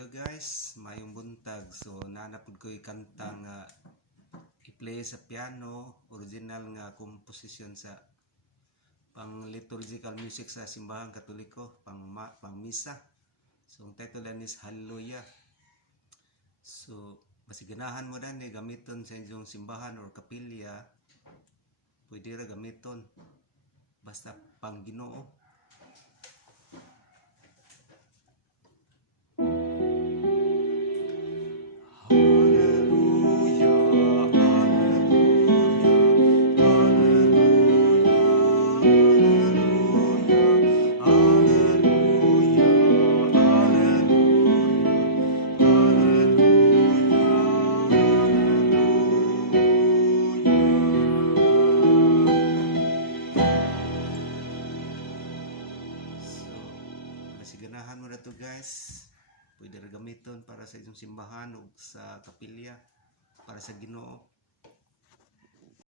Hello guys, mayong buntag. So nanapod ko kanta nga i-play sa piano, original nga komposisyon sa pang liturgical music sa simbahan Katoliko, pang misa. So ang title lang is Hallelujah. So masiganahan mo dan gamiton sa inyong simbahan or kapilya, pwede ra gamiton basta pang Ginoo. Masiganahan mo na to guys, pwede ra gamiton para sa inyong simbahan o sa kapilya para sa Ginoo.